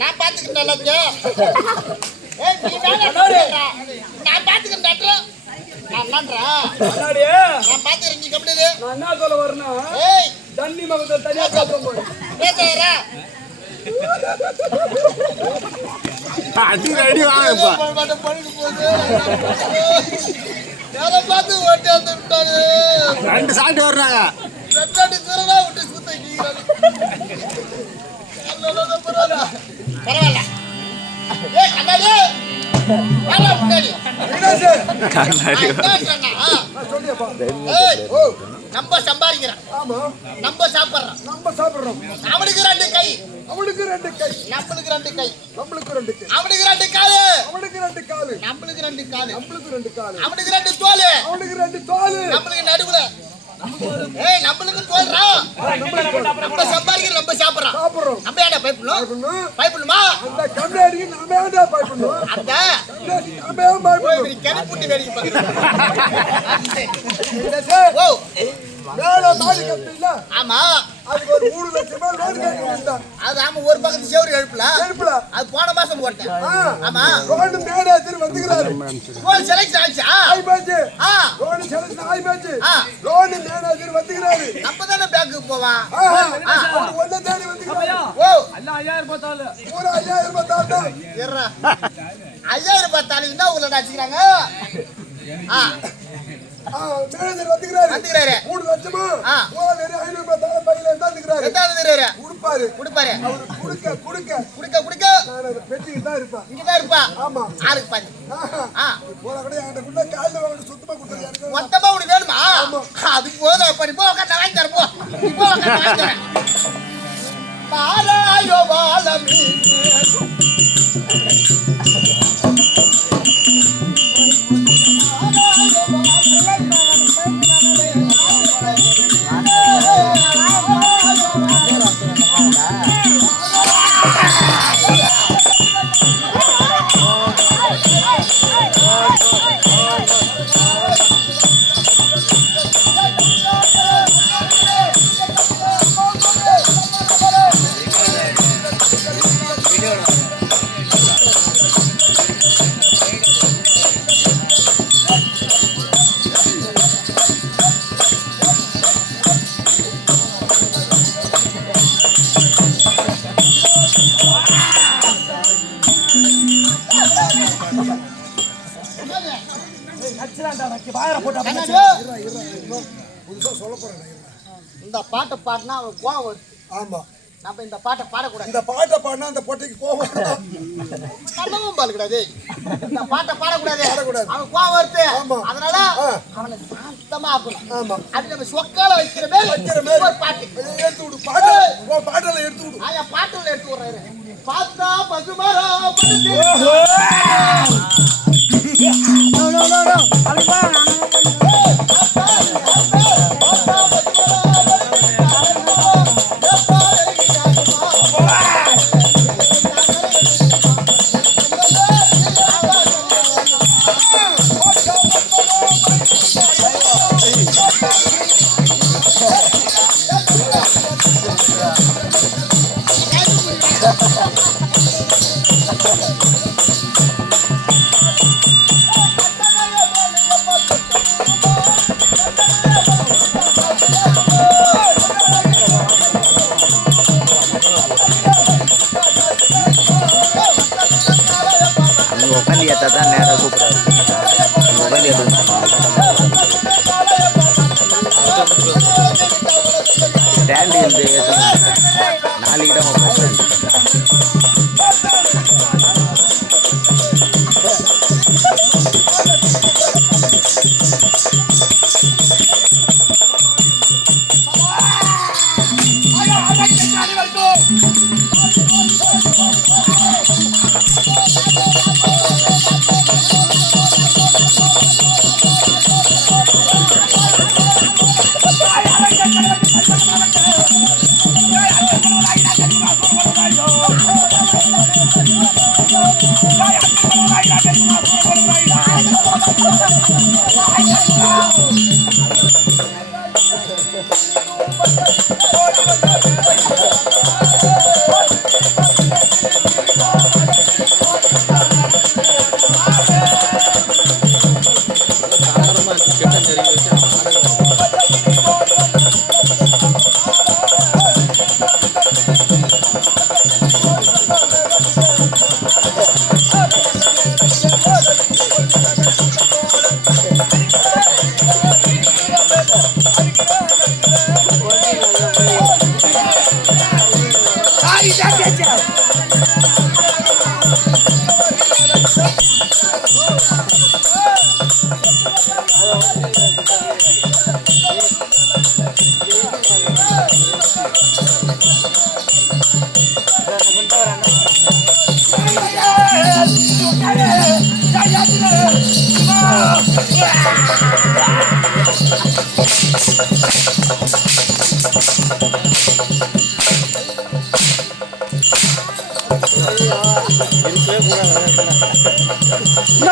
நான் பாத்துக்கிட்டேன் நான் பாத்துக்கிட்டேன் நான் பாத்துக்கிறேன். நீ கம்பெனி நான் என்ன சொல்ல வரணும்? தண்ணி மகத்தை தனியா சாப்பிட அடி வாங்கப்பா பார்த்து ஓட்டி வந்து விட்டாரு. ரெண்டு சாப்பிட்டு வர்றாங்க. ரெண்டாடி தூரனா விட்டு சுத்த பரவாயில்ல. ஏ கண்ணாடி நம்ம சம்பாதிக்கிறோம், நம்ம சாப்பிடுறோம். அவனுக்கு ரெண்டு கை, நம்மளுக்கு ரெண்டு காலு, அவனுக்கு ரெண்டு காலு, நம்மளுக்கு ரெண்டு காலு, அவனுக்கு ரெண்டு தோல், நம்மளுக்கு நடுவுல நம்மளுக்கு தோல்றா. நம்ம சம்பாதிக்கிறோம், நம்ம சாப்பிடுறோம். நம்ம ஏன்டா பயப்படணுமா? அந்த கண்ணாடி நம்ம ஏன்டா பயப்படணும்? அந்த நம்ம ஏன் பயப்படணும்? கெனப்புட்டி வேடிக்கை பாக்குறேன். ஓ மேல மாடி கட்டில. ஆமா, அதுக்கு ஒரு 3 லட்சம் ரூபாய் லோன் கேக்குறீங்க. அது ஆமா, ஒரு பக்கத்து சேவரி எழுப்பல. அது போன மாசம் போட்டேன். ஆமா, லோன் மேனேஜர் வந்துக்கிறாரு. லோன் செலக்ஷன் ஆச்சு. ஆயிபாச்சு. லோன் செலக்ஷன் ஆயிபாச்சு. லோன் மேனேஜர் வந்துக்கிறாரு. அப்பதானே பேங்க்குக்கு போவான். அவர் ஒண்ணே தேடி வந்துக்கிறாரு. ஓ எல்லாம் 5000 பார்த்தால. ஒரு 5000 பார்த்தால. ஏறா 5000 பார்த்தால என்ன ஊர்ல அடிச்சுறாங்க? மேனேஜர் வந்துக்கிறாரு. 3 லட்சமா? வேற 500 ரூபாய் தான பையில எடுத்துக்கிறாரு. எடுத்துறாரு. குடுப்பாரு. அவர் குடுக்க நான் பெட்டில தான் இருப்பேன். இங்க தான் இருப்பா. ஆமா. ஆளுக்கு பாரு. போற கூட என்கிட்ட குள்ள கால்ல வாங்க சுத்தமா குடுத்துறாரு. எனக்கு மொத்தமா உனக்கு வேணுமா? அது போதா படி போ உட்கார்ந்து வாங்கி தர போ. இப்போ உட்கார்ந்து வாங்கி தர. பாராயோ வாலமி இந்த பாட்டை பாடினா அவன் கோவம் வருது. ஆமா, நம்ம இந்த பாட்டை பாடக்கூடாது. இந்த பாட்டை பாடினா அந்த பொட்டைக்கு கோவம் வரும். கண்ணவும் பாடக்கூடாது. இந்த பாட்டை பாடக்கூடாது. அவன் கோவம் வருது. அதனால அவனை சாந்தமா ஆக்கணும். ஆமா, அது நம்ம சொக்கால வைக்கிற மாதிரி ஒரு பாட்டு எடுத்து விடு. பாட்டல எடுத்து விடு. பாட்டல எடுத்து விடுறாரு. பார்த்தா பசுமரா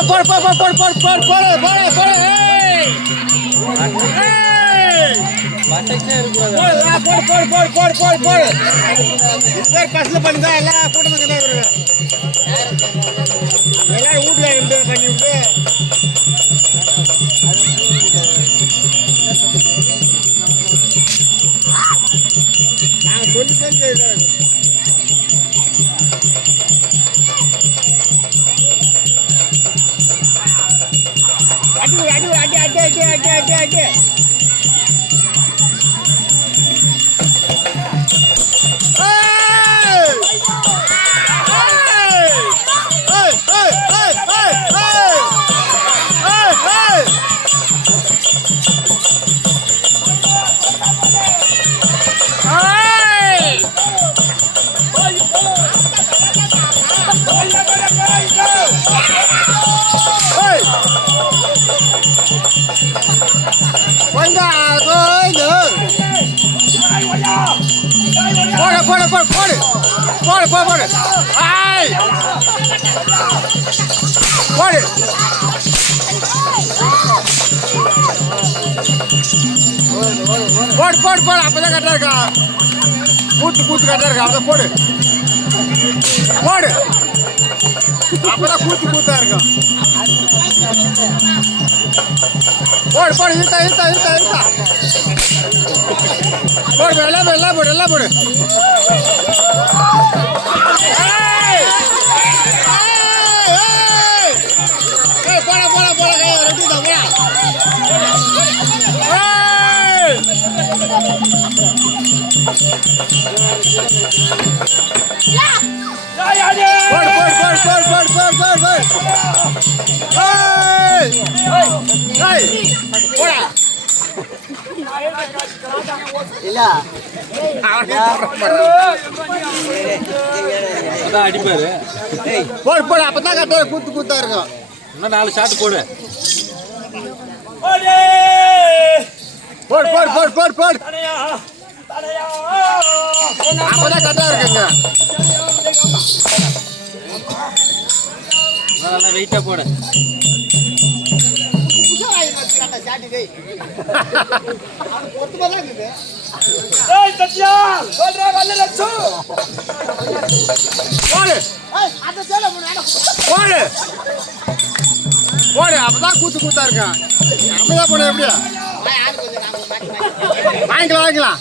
போடு போடு போடு போடு போடு போடு போடு போடு போடு போடு போடு போடு போடு போடு பஸ்ல பண்ணிதான் எல்லா கூட்டமும் எல்லாரும் வீட்டுல இருந்து பண்ணி விட்டு நாங்கள் சொல்லித்தான் செய்யலாம். அடி அடி அடி அடி அடி அடி அடி அடி போடு போடு போடு போடு போடு போடு ஐய் போடு போடு போடு போடு அப்பதான் கரெக்டா இருக்கா கூத்து கூத்து கரெக்டா இருக்கா அப்பதான் போடு போடு அப்பதான் கூத்து கூத்தா இருக்கும் போடு போடு இழுத்தா இழுத்தா இழுத்தா இழுத்தா போடு எல்லாம் போடு எல்லாம் போடு எல்லாம் போடு போட போட போட கை ரெட்டி தான் போடா அடிப்பாரு போடு போடு அப்பதான் கட்ட கூத்து கூத்தா இருக்கும் இன்னும் 4 ஷாட் போடு போடு போடு போடு போடு போடு அப்பதான் கட்டா இருக்குங்க நல்லா வெயிட்டா போடு போடு அப்பதான் கூத்து கூத்தா இருக்கேன் நம்மதான் போன எப்படியா வாங்கிக்கலாம் வாங்கிக்கலாம்